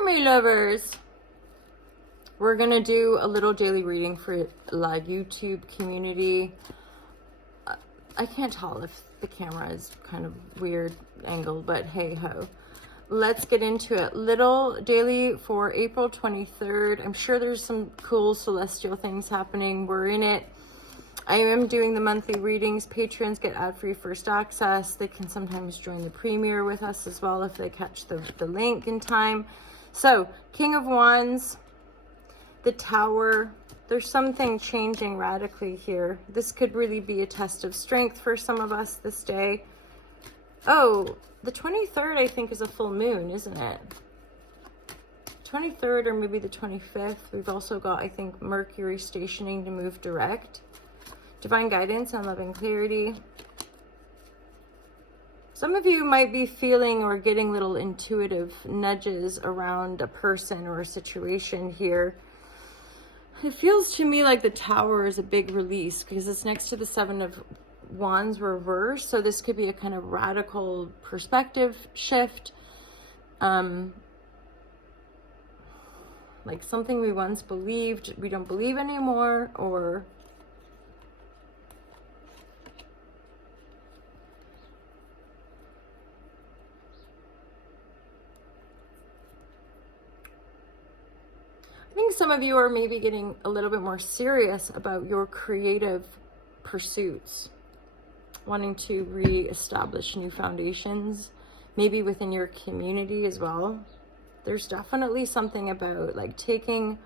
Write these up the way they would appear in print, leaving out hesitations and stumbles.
Hi, my lovers. We're going to do a little daily reading for La YouTube community. I can't tell if the camera is kind of weird angle, but hey ho. Let's get into it. Little daily for April 23rd. I'm sure there's some cool celestial things happening. We're in it. I am doing the monthly readings. Patrons get ad-free first access. They can sometimes join the premiere with us as well if they catch the link in time. So, King of Wands, the Tower. There's something changing radically here. This could really be a test of strength for some of us this day. Oh, the 23rd, I think, is a full moon, isn't it? 23rd or maybe the 25th. We've also got, I think, Mercury stationing to move direct. Divine guidance and loving clarity. Some of you might be feeling or getting little intuitive nudges around a person or a situation here. It feels to me like the Tower is a big release because it's next to the Seven of Wands reverse. So this could be a kind of radical perspective shift. Like something we once believed, we don't believe anymore, or I think some of you are maybe getting a little bit more serious about your creative pursuits, wanting to re-establish new foundations, maybe within your community as well. There's definitely something about like taking,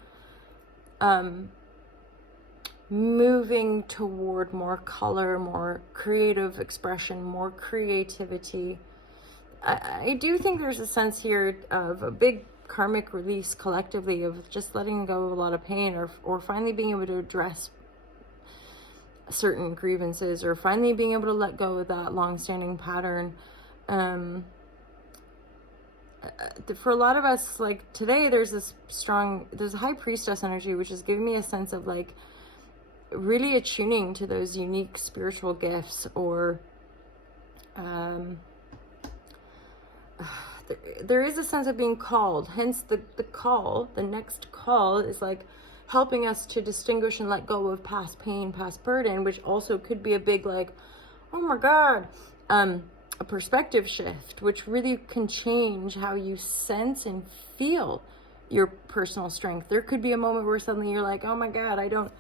moving toward more color, more creative expression, more creativity. I do think there's a sense here of a big karmic release collectively of just letting go of a lot of pain, or finally being able to address certain grievances, or finally being able to let go of that long-standing pattern. For a lot of us, like today, there's a high priestess energy, which is giving me a sense of like really attuning to those unique spiritual gifts, or there is a sense of being called. Hence the call, the next call is like helping us to distinguish and let go of past pain, past burden, which also could be a big like, oh my God, a perspective shift, which really can change how you sense and feel your personal strength. There could be a moment where suddenly you're like, oh my God, I don't,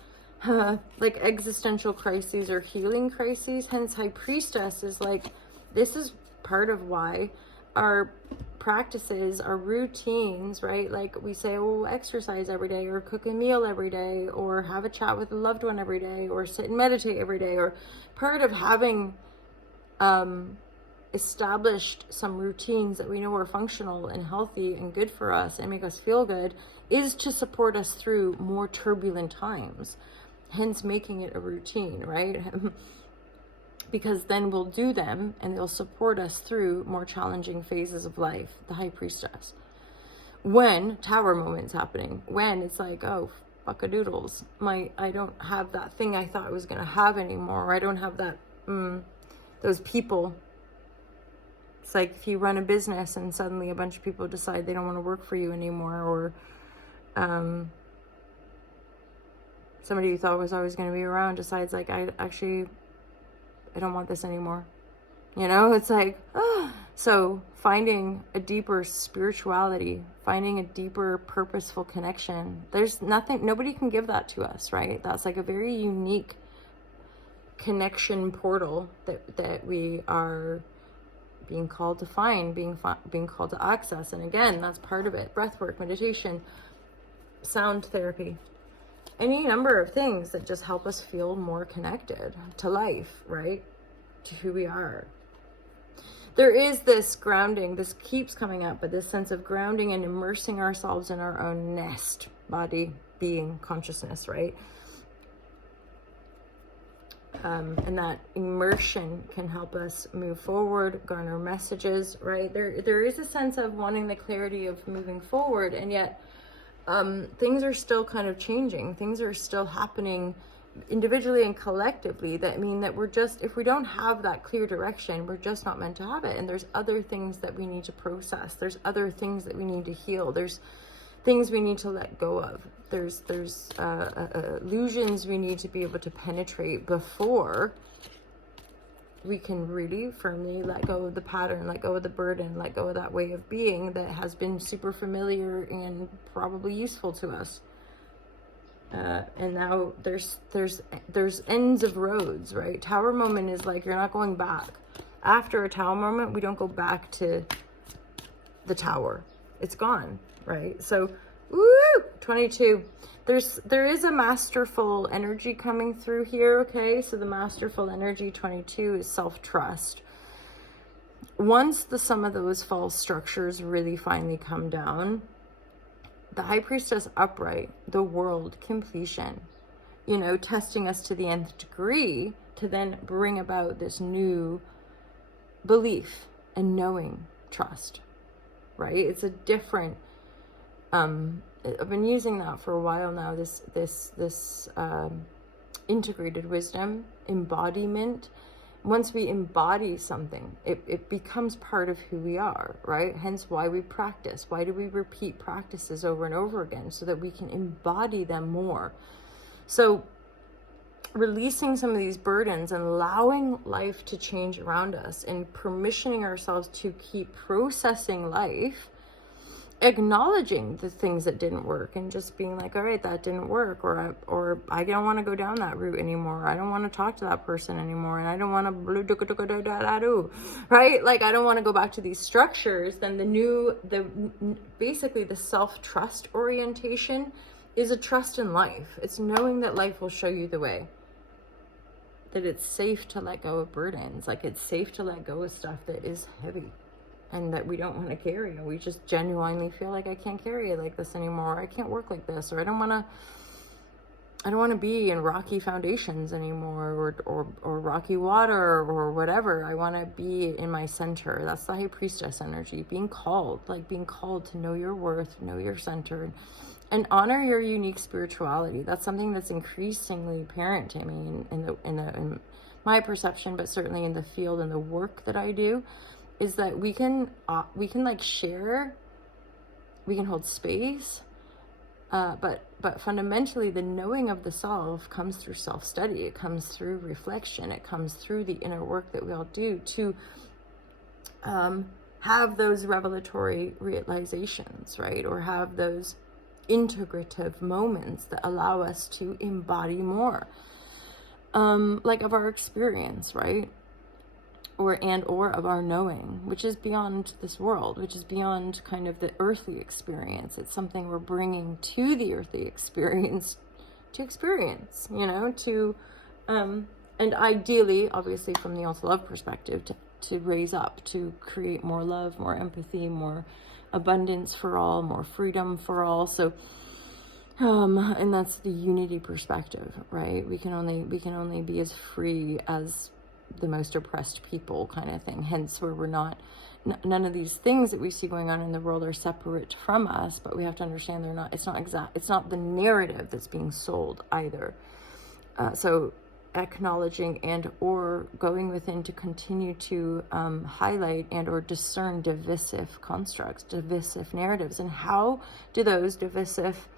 like existential crises or healing crises. Hence High Priestess is like, this is part of why our practices, our routines, right? Like we say, oh, exercise every day, or cook a meal every day, or have a chat with a loved one every day, or sit and meditate every day, or part of having established some routines that we know are functional and healthy and good for us and make us feel good is to support us through more turbulent times. Hence making it a routine, right? Because then we'll do them and they'll support us through more challenging phases of life, the High Priestess. When Tower moment's happening, when it's like, oh, fuck-a-doodles, I don't have that thing I thought I was gonna have anymore, or I don't have that, those people. It's like if you run a business and suddenly a bunch of people decide they don't want to work for you anymore, or somebody you thought was always going to be around decides like, I don't want this anymore. You know, it's like, so finding a deeper spirituality, finding a deeper purposeful connection. There's nothing, nobody can give that to us, right? That's like a very unique connection portal that we are being called to find, being called to access. And again, that's part of it. Breathwork, meditation, sound therapy. Any number of things that just help us feel more connected to life, right? To who we are. There is this grounding, this keeps coming up, but this sense of grounding and immersing ourselves in our own nest, body, being, consciousness, right? And that immersion can help us move forward, garner messages, right? There is a sense of wanting the clarity of moving forward, and yet things are still kind of changing. Things are still happening individually and collectively, that mean that we're just, if we don't have that clear direction, we're just not meant to have it. And there's other things that we need to process. There's other things that we need to heal. There's things we need to let go of. There's illusions we need to be able to penetrate before we can really firmly let go of the pattern, let go of the burden, let go of that way of being that has been super familiar and probably useful to us. And now there's ends of roads, right? Tower moment is like, you're not going back. After a tower moment, we don't go back to the tower. It's gone, right? So, woo, 22. There is a masterful energy coming through here, okay? So the masterful energy, 22, is self-trust. Once the sum of those false structures really finally come down, the High Priestess upright, the world, completion, you know, testing us to the nth degree to then bring about this new belief and knowing trust, right? It's a different, I've been using that for a while now, this integrated wisdom, embodiment. Once we embody something, it becomes part of who we are, right? Hence why we practice. Why do we repeat practices over and over again? So that we can embody them more. So releasing some of these burdens and allowing life to change around us and permissioning ourselves to keep processing life, acknowledging the things that didn't work and just being like, all right, that didn't work, or I don't want to go down that route anymore. I don't want to talk to that person anymore, and I don't want to right? Like, I don't want to go back to these structures. Then basically the self-trust orientation is a trust in life. It's knowing that life will show you the way, that it's safe to let go of burdens, like it's safe to let go of stuff that is heavy and that we don't want to carry, and we just genuinely feel like, I can't carry it like this anymore, or I can't work like this, or I don't want to be in rocky foundations anymore, or rocky water, or whatever. I want to be in my center. That's the High Priestess energy, being called to know your worth, know your center, and honor your unique spirituality. That's something that's increasingly apparent to me in my perception, but certainly in the field and the work that I do, is that we can like share, we can hold space, but fundamentally the knowing of the self comes through self-study. It comes through reflection. It comes through the inner work that we all do to have those revelatory realizations, right? Or have those integrative moments that allow us to embody more, like of our experience, right? Or of our knowing, which is beyond this world, which is beyond kind of the earthly experience. It's something we're bringing to the earthly experience to experience, you know, and ideally, obviously from the Alta Love perspective, to raise up, to create more love, more empathy, more abundance for all, more freedom for all. So, and that's the unity perspective, right? We can only be as free as the most oppressed people, kind of thing. Hence where we're not, none of these things that we see going on in the world are separate from us, but we have to understand it's not the narrative that's being sold either. So acknowledging and or going within to continue to highlight and or discern divisive constructs, divisive narratives, and how do those divisive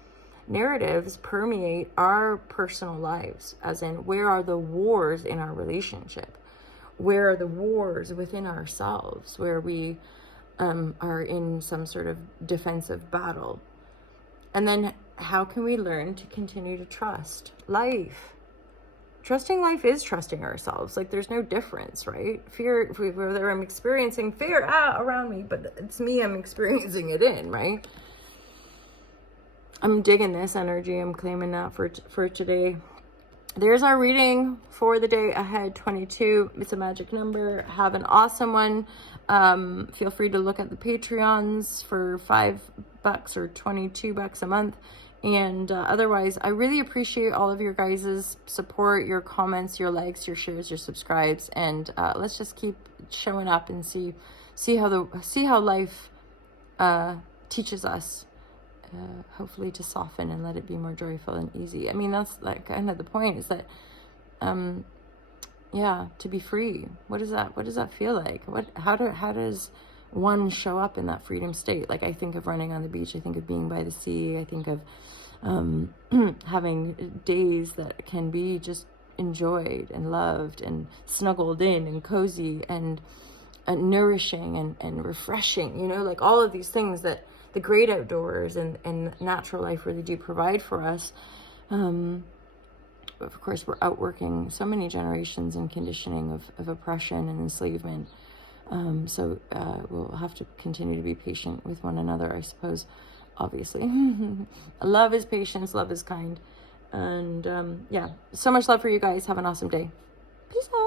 narratives permeate our personal lives, as in, where are the wars in our relationship? Where are the wars within ourselves, where we are in some sort of defensive battle? And then how can we learn to continue to trust life? Trusting life is trusting ourselves. Like, there's no difference, right? Fear, whether I'm experiencing fear around me, but it's me I'm experiencing it in, right? I'm digging this energy. I'm claiming that for today. There's our reading for the day ahead, 22. It's a magic number. Have an awesome one. Feel free to look at the Patreons for $5 or $22 a month. And otherwise, I really appreciate all of your guys' support, your comments, your likes, your shares, your subscribes. And let's just keep showing up and see how life teaches us hopefully to soften and let it be more joyful and easy. I mean, that's like kind of the point, is that, yeah, to be free. What does that feel like? How does one show up in that freedom state? Like, I think of running on the beach, I think of being by the sea, I think of having days that can be just enjoyed and loved and snuggled in and cozy and nourishing and refreshing, you know, like all of these things that the great outdoors and natural life really do provide for us. But of course, we're outworking so many generations in conditioning of oppression and enslavement. So we'll have to continue to be patient with one another, I suppose, obviously. Love is patience, love is kind. And yeah, so much love for you guys. Have an awesome day. Peace out.